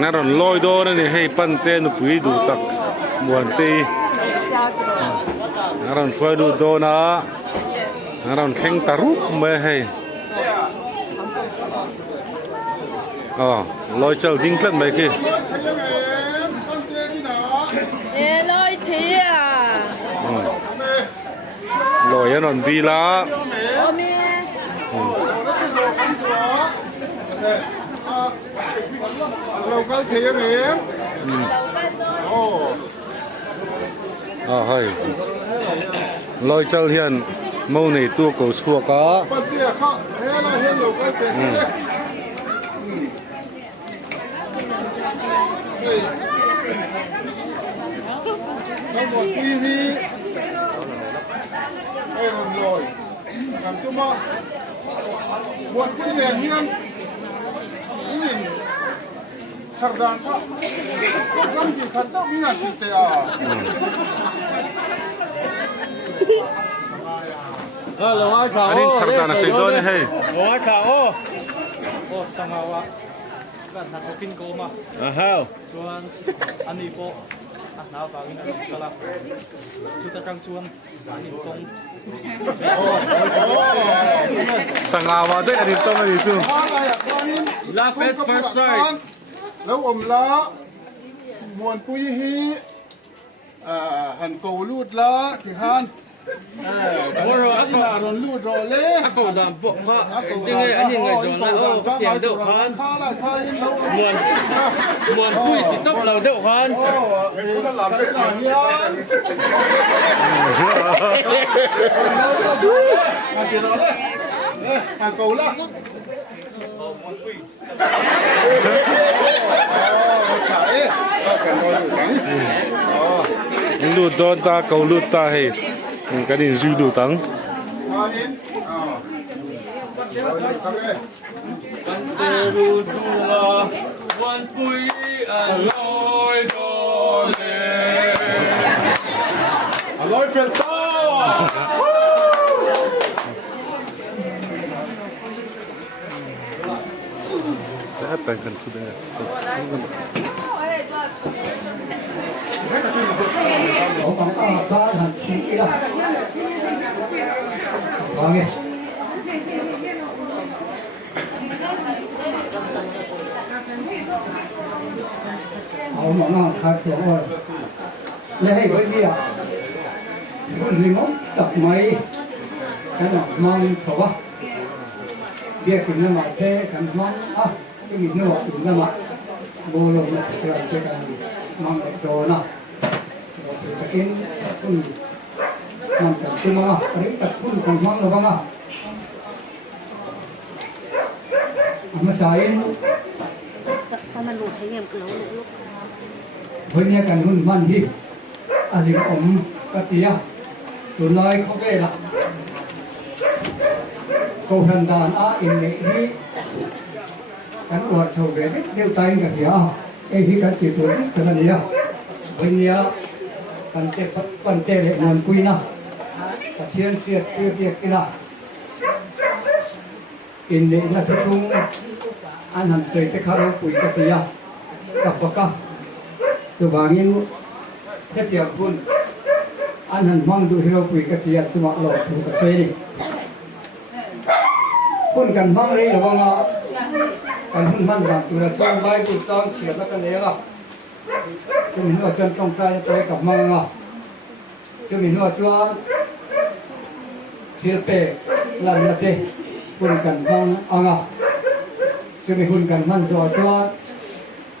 น่ารอนลอยโดนั่นนี่ให้ปั้นเต้นปุ๋ยดูตักบวนตีน่ารอนช่วยดูโดนะน่ารอนแข่งตารุกไม่ให้อ๋อลอยเจ้าดิ้งเล่นไปขี้ลอยเทียลอยนอนดีละโอ้มีเราก็เทียมเองโอ้เฮ้ยลอยเจ้าเฮียนเมาในตัวกูชัวก็ปัจจัยข้าเฮ้ยเราเห็นเราก็เทียมเราหมดปีนี้ไอ้รุ่นลอยทำจุ๊บหมดปีเนี่ยนี่นั่นนี่सरदार का गम की खर्चा बिना छीते आ lo ai ka Arin sarta na sido ni hey lo ai ka o sangawa kan na tokin ko ma aha chuan ani po na bangin ano kala chuta kang chuan ani tong sangawa de arin to na isu laugh at first sight แล้วอมละมวนปุยฮีหันโกลูดละที่ฮันที่นาโดนลูดรอเล่ ko dan po ka dinge ani ngai don la o ka tiang deuh khan ข้าละข้ายินแล้ว muan pui ti top lo deuh khan โอ้คุณหลับได้ขนาดนี้เราก็ดูมาเจอเราเลยหันโกละลูดโดนตาเกาลูดตาให้กันนี่ซูดูตังTeru jua wan pui aloi dole aloi felta apa kan sudah Ông ta ta hẳn chỉ là vâng nghe ông mà nó khai số rồi lấy hay với bia linh ống tập máy cái nào mang số á bia kiếm lên mặt thế cái mang à chứ mình nửa kiếm lên mặt bồ lồng một cái mang đồ nào takin pun mantap cuma tadi tak pun kongmang lo bang ama sain ถ้ามันหลุดให้เงียบแล้วลุก punya kan hun man hi alim om katia tunai ko ve la ko handan a in ne hi kan uat so ve deu tai ka ya e hi kan ti tu kan ya punya pan te le mon pui na ta chian siat pi ina in ne na chung an han sei te kharo pui ka tia ka paka tu bangin te tia pun an han mang du hero pui ka tia chuma lo tu ka sei ni pun kan mang le lawanga kan hun man ba tu la chang vai tu chang chiat na ka le ga chứ mình nói chân trong tay tới cặp măng à chứ mình nói cho thiệt bể lần là thế hun cần măng ăn à chứ mình hun cần măng rồi cho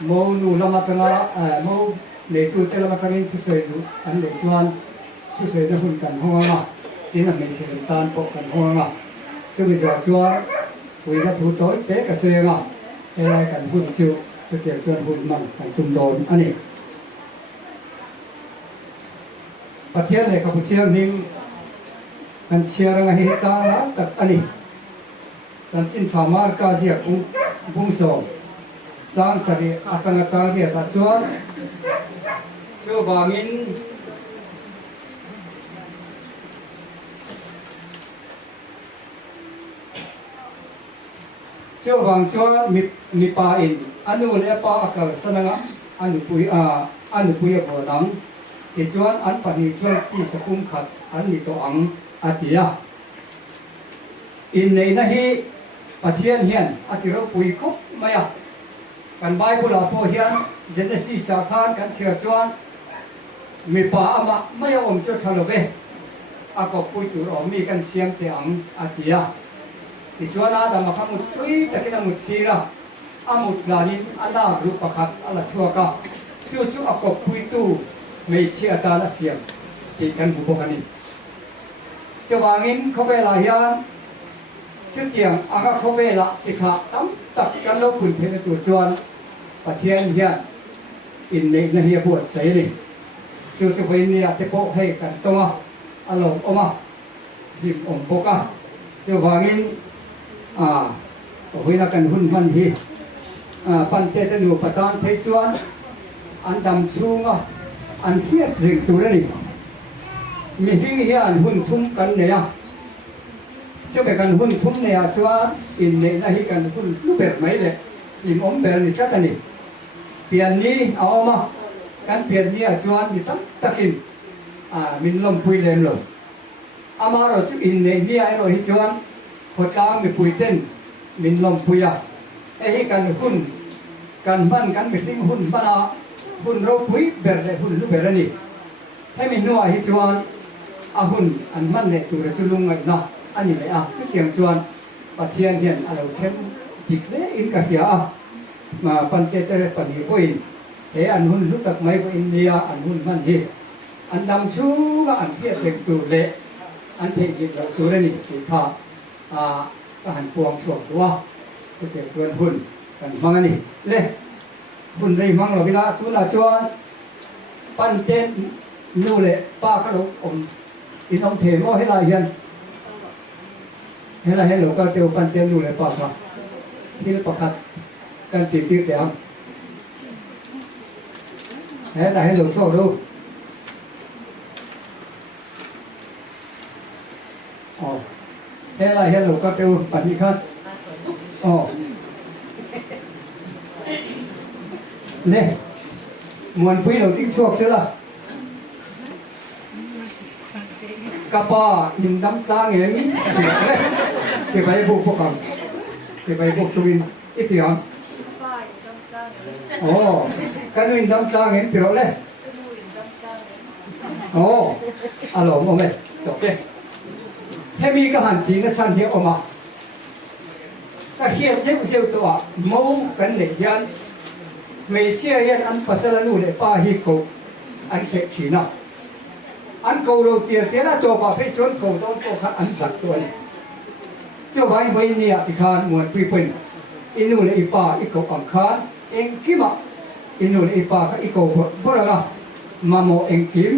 mâu nu làm mặt nga mâu để tu thế làm mặt nga tu sợi nu anh để cho anh tu sợi nó hun cần hoa à thế là mình sẽ tan bộ cần hoa à chứ mình rồi cho vui cái thú tối bé cả sợi à thế này cần hun chịu cho kiểu cho hun măng cần tung đồn anh ấyปัจเจียเลยกับปัจเจียนิ่งกันเชียร์งาหิจ้าละตักอันนี้จันจินสามารถกาเสียบุ้งโซจางสติอัตงจางเดียตัดจวนจูบางิน ช เจ้าวังจวนมีป่าอินอันนู้นเนี่ยป่าอากาศสนงอันนู้ปุยบ่อหลังอีจวนอันปนิจวนที่สกุมขัดอันนี้ตัวอังอาติยาอินในนั้นฮีปะเทียนเฮียนอาติเราปุยครบไม่อะกันใบบุลาโพเฮียนเจนสีสาขานกันเชื่อจวนมีป่าอามาไม่ยอมจะทะเลาะอากปุยตัวเรามีกันเสียงเตียงอาติยาอีจวนอาดามาขมุดตุยตะกินมุดตีระอามุดลานินอันน่ารูปขัดอัลชัวกะจู่ๆอากปุยตัวไม่เชื่อตาละเสียงที่กันบุบกันนี้เจ้าวางินเขาเวลาเฮียนชื่อเตียงอากาเขาเวลาสิขาตั้มตักกันแล้วคุณเทนตัวจวนปะเทียนเฮียนอินเนกนเฮียบวชเสรีจู่ๆไฟเนี่ยจะโปะให้กันตัวอารมณ์ออกมาหิมอมโปกะเจ้าวางินหุยนักกันหุ่นมันฮีปันเตตนูปะตานเทจวนอันดำชูงะอันเสียบสิ่งตัวนี้มีสิ่งเฮียอันหุ่นทุ่มกันเนี่ยจะไปกันหุ่นทุ่มเนี่ยชัวอินเนี่ยนะฮีกันหุ่นรูปแบบไหนเลยอิมอมแบบนี้กันนี่เปลี่ยนนี้เอามากันเปลี่ยนนี้ชัวมีตั้งตะกินมินลมปุยเลนลมอามาเราจะอินเนี่ยไอ้เราฮิจวนคนกลางมีปุยเต้นมินลมปุยไอ้กันหุ่นกันบ้านกันมีสิ่งหุ่นบ้านหุ่นเราปุยแบบเลยหุ่นรูปแบบนี้ให้มีนัวฮิจวนหุ่นอันมันเนี่ยตัวเราจะลุงไงเนาะอันนี้เลยชุดเกียงจวนปะเทียนเฮียนเราเช่นติดเลยอินกับเหียมาปันเตเตปันหีปุยแต่อันหุ่นรู้จักไหมว่าอินเดียอันหุ่นมันฮีอันดำชูก็อันเทียบเต็มตัวเลยอันเทียบจิตเราตัวนี้คือท่าก็หันพวงสวมตัวก็เกี่ยวชวนหุ่นกันมังอันนี้เลยหุ่นได้มังเราเวลาตัวละชวนปั้นเต้นนู่นเลยป้าก็ลงอมอินองเทมให้ลายเฮียนให้ลายให้หลวงก็เตียวปั้นเต้นนู่นเลยป้าครับที่ประคัดกันติดเดียวให้ลายให้หลวงโซ่ดูอ๋อให้ลายให้หลวงก็เตียวปั้นที่คัดอ๋อเนี่ยมวนปุ้ยเราทิ้งช่วงเสียละกระป๋าหินดำตาเงี้ยเสียไปบุกพวกกันเสียไปบุกสุวินอีกทีอ่ะโอ้กันหินดำตาเงี้ยเปล่าเลยโอ้อารมณ์โอเคจบเลยให้มีกระหันทีนั่นสั่นเดียวออกมาถ้าเขียนเซลเซลตัวมองกันเลยยันไม่เชื่อยันอันภาษาลูเลยป้าฮิโกอันเขชีนะอันเขาเราเกี่ยวเสียนะตัวป้าเพชรเขาต้องตัวขัดอันสักตัวนี้เจ้าไว้ไว้เนี่ยที่ขานมวนปีเป็นอินูเลยป้าอีกเขาอังคารเองกิมะอินูเลยป้าก็อีกเขาพวกเรามาโมเองกิม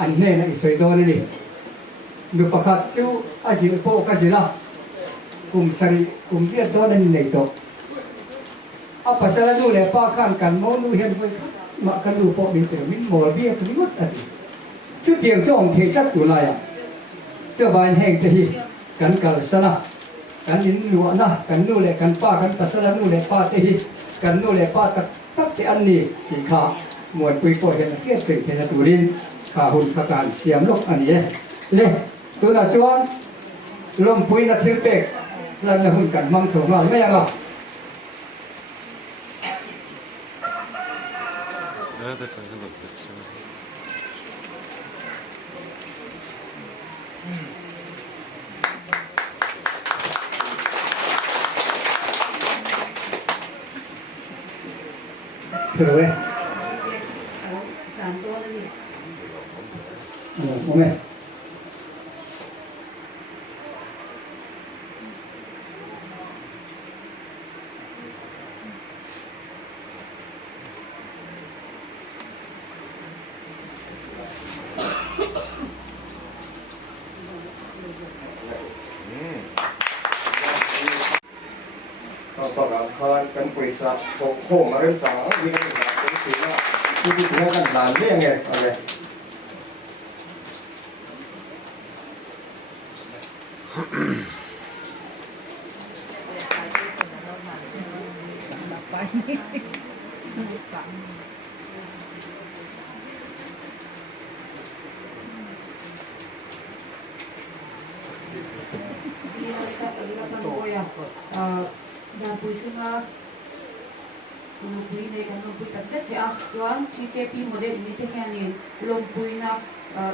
อันนี้นะอิสราเอลนี่ดูประคัดจู่อาศิลป์พวกก็สิละกุมสรีกุมเดียตัวนั้นในตัวapa salah nu lepa kan kan mau nu hian voi ma kan nu po min te min mol bia tu mut ati chu tiang chong the kat tu la ya cha ban heng te hi kan kal sana kan in nu na kan nu le kan pa kan pasala nu le pa te hi kan nu le pa tak tak te an ni ki kha muan pui po hian ke cheng te tu rin kha hun kha kan siam lok ani le tu na chuan lom pui na thil pek lan na hun kan mang so ma me ya هذا كان غلط بتسوي Terus ya. Oke. Kan puisa kok kemarin sama ini kan itu kan nanti yang ya oke dan puisuna lumpui nei kan lumpui tak set sia chuan GKP model ni te hianin lumpui na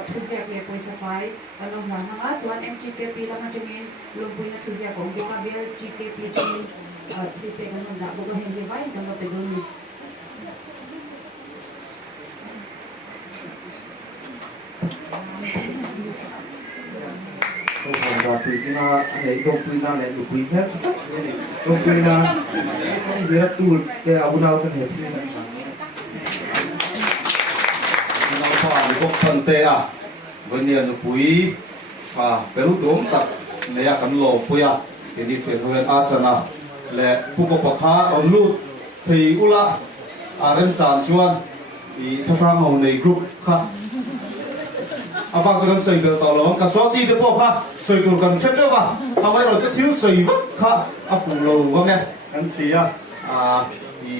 thuzek le poisa fai kalong la nga chuan MGKP lama tengin lumpui na thuzek ong bika bel GKP tengin thi pe kan da boga hen ve vai kan pe doni không còn tùy cái nó anh ấy đông tùy nó lại đủ tùy hết đông tùy nó không gì hết tu cái ông nào thân hết thì nó phải có phần tệ à vấn đề nó quý à phải lúc đúng tập này cần lộ quý à cái đi chơi thôi à chân à lệ phụ cấp bậc khá ông lút thì ula à đến chán chuan thì tham gia màu này group khác bang choกันสวยเกินต่อแล้วกันสอดีเดี๋ยวพอค่ะสวยตัวกันเช่นเจ้าค่ะทำไมเราจะทิ้งสวยวัดค่ะฝูงเราว่าไงกันทีอี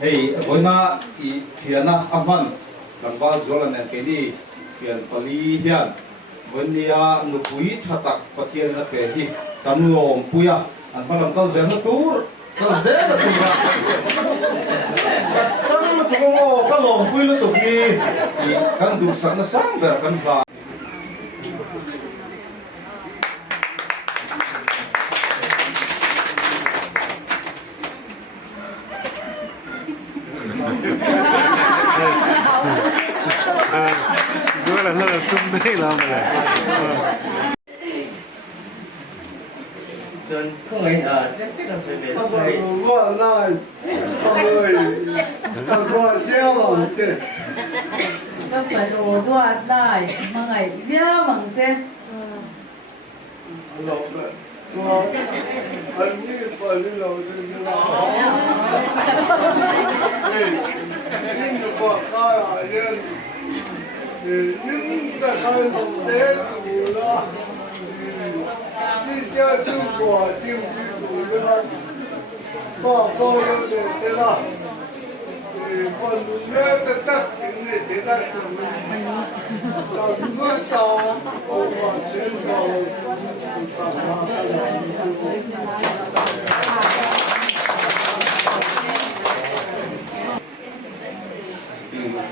เฮ้ยวันน่ะอีเทียนนะมันกันว่าจอลเนี่ยแค่นี้เทียนพลีเฮียนวันนี้นุปุยชะตักปะเทียนนะเป็นที่กันลมปุยอันพลังกันเสียงตัวกันเสียงตัวจังเลยตัวโง่กันลมปุยเลยตัวนี้กันดูสังสังแบบกันพา Suara lah sumber lah mana. Dân không ấy chắc chắc là sẽ về thầy gọi là ơi gọi theo vào thế các phải đồ đoạt lại mà ngày vía bằng thế lộc lại có anh như phải đi lộc thì nhưng nó qua khai ở trên thì những cái khai tổng thế của nó đi chơi chung của chim chủ nó có yêu để thế nào thì còn nhớ chắc những người thế này của mình sống với tàu ở trên tàu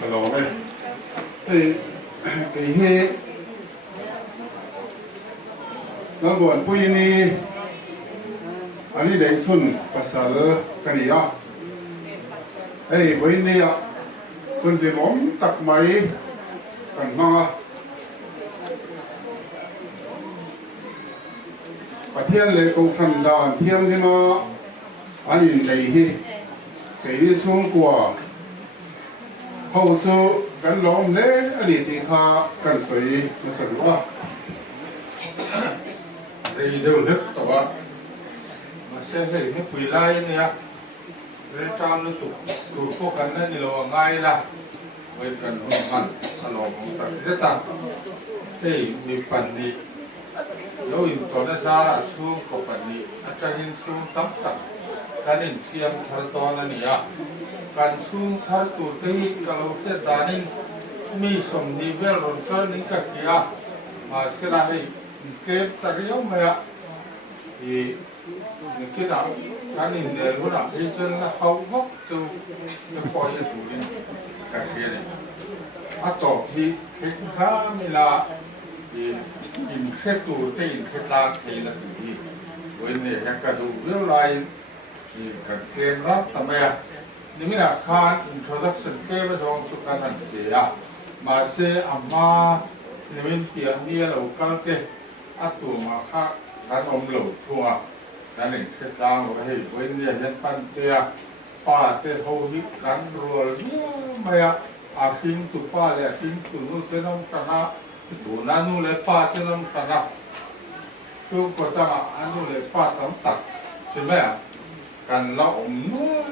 Hello đây thì cái hệ nó buồn vui ni anh đi đánh xuân pasal cái gì à ấy với ni à quân đi móm tắc máy cần mà và thiên lệ công phần đàn thiên thì mà anh nhìn thấy hi cái đi xuống của hậu chuกันล้อมเล่นอดีตข้ากันสวยมาสรุปว่ารีเดิลเล็กแต่ว่ามาเชื่อให้ไม่คุยไล่เนี่ยเรื่องจำนึกถูกพวกกันนั่นนี่เราง่ายละเว้นกันหัวมันอารมณ์ของตัดจะตัดที่มีปันนี้แล้วอินตอนนั้นซาละชูกับปันนี้อาจารย์ชูตั้งตัดการอินเสียงทาร์ตอนนั้นเนี่ยการชูทาร์ตูที่กล่าวเจตานินมีสมนิเวลรอนเกอร์นิกักยามาเสียให้เก็บตาเรียวมาอีนึกได้การอินเดียรู้นะที่จนเขาบอกจูจะปล่อยจูรินกักยาเนี่ยอ่ะต่อที่สิ่งข้ามีละอินเทตูที่อินเทลาเทละที่วันนี้ยังกระดูกเรื่องไรที่กักเกมรับทำไมนี่มีนักข่าวอินโทรดักชั่นเกมจงสุกันทันทีอ่ะมาเสียอาม่านี่มีเพียงเดียวเราคัลเตะอัตตัวมาค่ะการอมเหลวทัวนั่นเองคือจางว่าให้เว้นเนี่ยยันปันเตียป้าเตะเขาหิกันรัวเนี่ยไม่อะอาคิงตุป้าเลยอาคิงตุนู้นเตน้องตระตัวนั้นนู้นเลยป้าเตน้องตระช่วงก่อนตั้งอันนู้นเลยป้าตั้งตักใช่ไหมอ่ะกันเราอม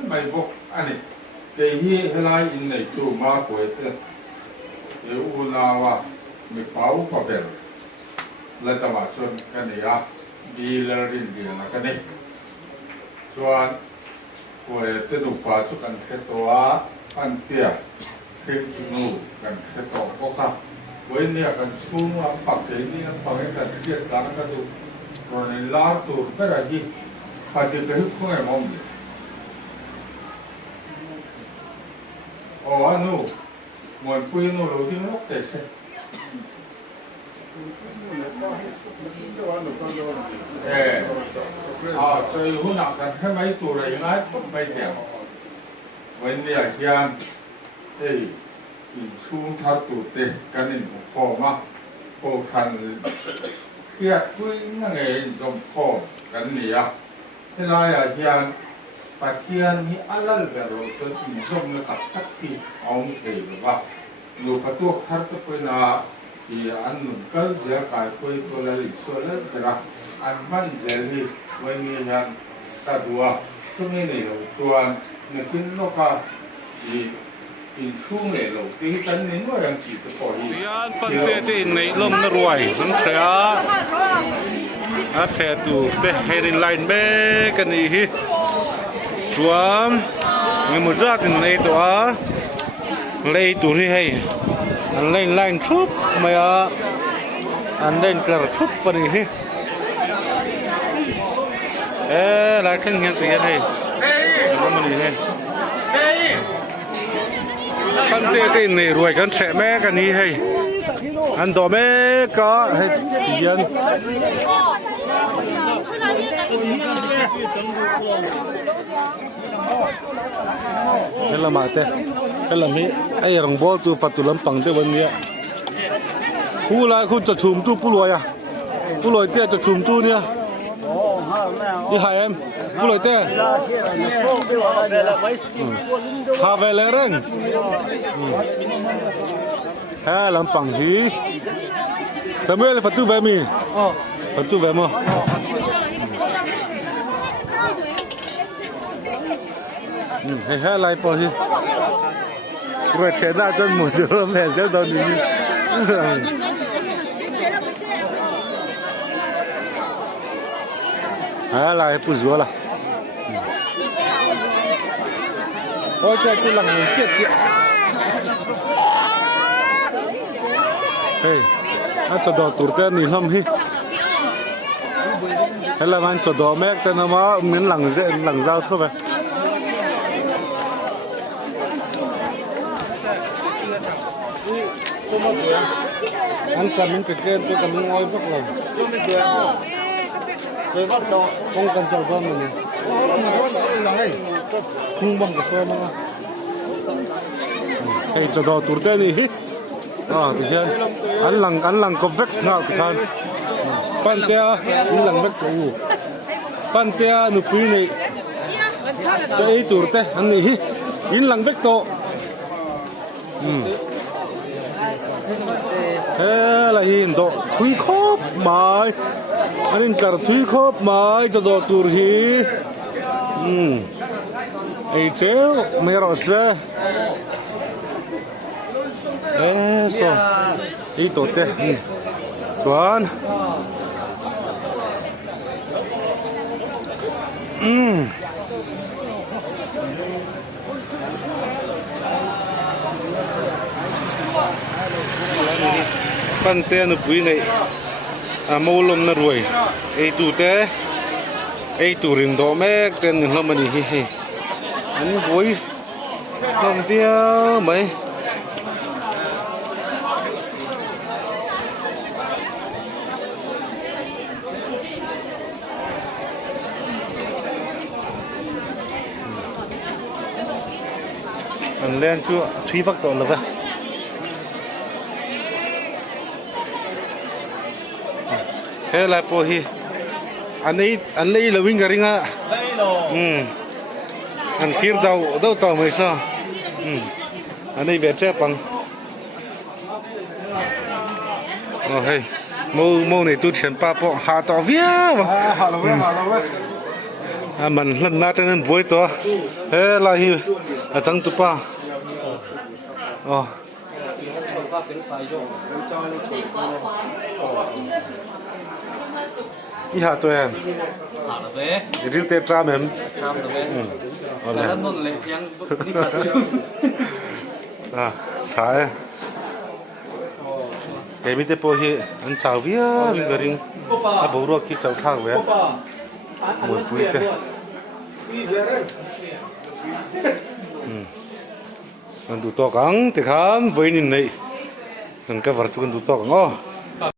ไม่บอกอันนี้เกี่ยให้ไล่อินในตัวมาป่วยเตะอุณาวะมีเป้าก็เป็นและจังหวะส่วนกันเนี่ยบีเลอรินเดียนะกันนี่ส่วนอุ วยเตนุปาชุกันแค่ตัวอันเตียเข่งชุนูกันแค่ตัวก็ครับวันนี้กันชูน้ำปักเจนี่น้ำปักให้กันเทียบกันก็ดูตอนนี้ลาตัวก็ได้ที่ปฏิบัติข้อไหนมั่งอ๋อนู่เหมือนปุยนู่เราที่นกแต่เช่所以湖南人还没多了，应该没点。วันนี้เขียนอินชูทัดตุเตกันนี่พอมาพอทันเขียนคุยนั่งเองจมพอกันนี่อ่ะเวลาเขียนปะเทียนนี่อะไรแบบเราจะอินจมเนี่ยกับทักที่เอาเทหรือว่าลูกประตูทัดก็เป็นอันนุ่นก็จะกลายเป็นตัวละลิส่วนละแต่ละอันมันจะที่วันนี้ยันตัดว่าช่วงนี้เราชวนนึกขึ้นโลกาอินช่วงนี้เราตีกันนี่ว่ายังจีบต่ออีก ยานปันเตติในลมนรวยสังเสียอาแพตูเตเฮรินไลน์เบกันนี่ฮิสวมเมื่อรักในตัวเลยตัวที่ให้อันเล่นไลน์ชุบมาอันเล่นกระชุบปนี่ฮิหลายครั้งเห็นเสียให้มันนี่ให้ปันเตติในรวยกันแฉแม่กันนี่ให้อันต่อแม่ก็ให้เย็นเฮลมาเต้เฮลมีไอ้รังบอลตัวฟัดตัวลำปังเต้วันนี้ผู้ลายคุณจะชุมตู้ผู้รวยอ่ะผู้รวยเต้จะชุมตู้เนี่ยนี่หายเอ็มผู้รวยเต้พาไปเลยเร่งเฮ้ลำปังฮีสมัยเลยฟัดตู้แบบมีฟัดตู้แบบมั้งให้อะไรพอทีกูเช็ดหน้าจนหมดแล้วแม่เสียตอนนี้ให้อะไรปุ๊บซัวละโอ้ยจะหลังเสียเสียเฮ้ยอาจจะดอตูร์เต้นี่ทำฮีให้ละมันจะดอแม็กแต่นะว่าเหมือนหลังเจ้าทั่วไปอันจะมันเป็นเกณฑ์ตัวกันน้อยพวกเราจุ่มไม่เดือดเลยว่าดอกป้องกันเจ้าบ้านมันเลยคุ้งบังกับซ้อมมั้งไอ้จะดอตัวเต้นี่ฮิที่เช่นอันหลังก็เวกเงาทุกท่านปันเตียนี่หลังเวกกูปันเตียนุปีนี่จะไอ้ตัวเต้อันนี้ฮิอินหลังเวกโตlà hiện độ thui khốp mãi anh em cả thui khốp mãi cho độ tour hi ấy chéo mấy rồi xe sao ý tốt thế chuẩnปันเตนุปุยในมูลมนรวยไอตูเตไอตูริมโดแมกเตนหนึ่งเรามันนี่เฮ้อันบุยลมเดียวไหมอันเล่นชั่วทวีฟักตัวแล้วก็เฮ้ยลายโปฮีอันนี้เราวิ่งกันริงอ่ะอันคีร์ดาวต่อไม่ซะอันนี้เบ็ดเจ็บปังโอ้เฮ้ยมูนี่ตู้เฉียนป้าปอหาต่อเวียวมันเล่นน่าจะนั่นบวยตัวเฮ้ยลายจังตุป้าอ๋อ อีหาตัวเอง หาละเว้ย ริ้วเตะตราเหมือน ทำละเว้ย เอาเล แต่ ย ละนุ่นเลยยังนี่ปัดจุ สายเฮ้ยมีแต่พอฮีอันเช้าวิ่งวิ่งกระดิ่งอ่ะบอกว่าคิดเจ้าท่าเว้ยหมดปุ้ยเตะมันดูตัวกังแต่ข้ามไว้นี่นี่มันก็วัดกันดูตัวกังอ๋อ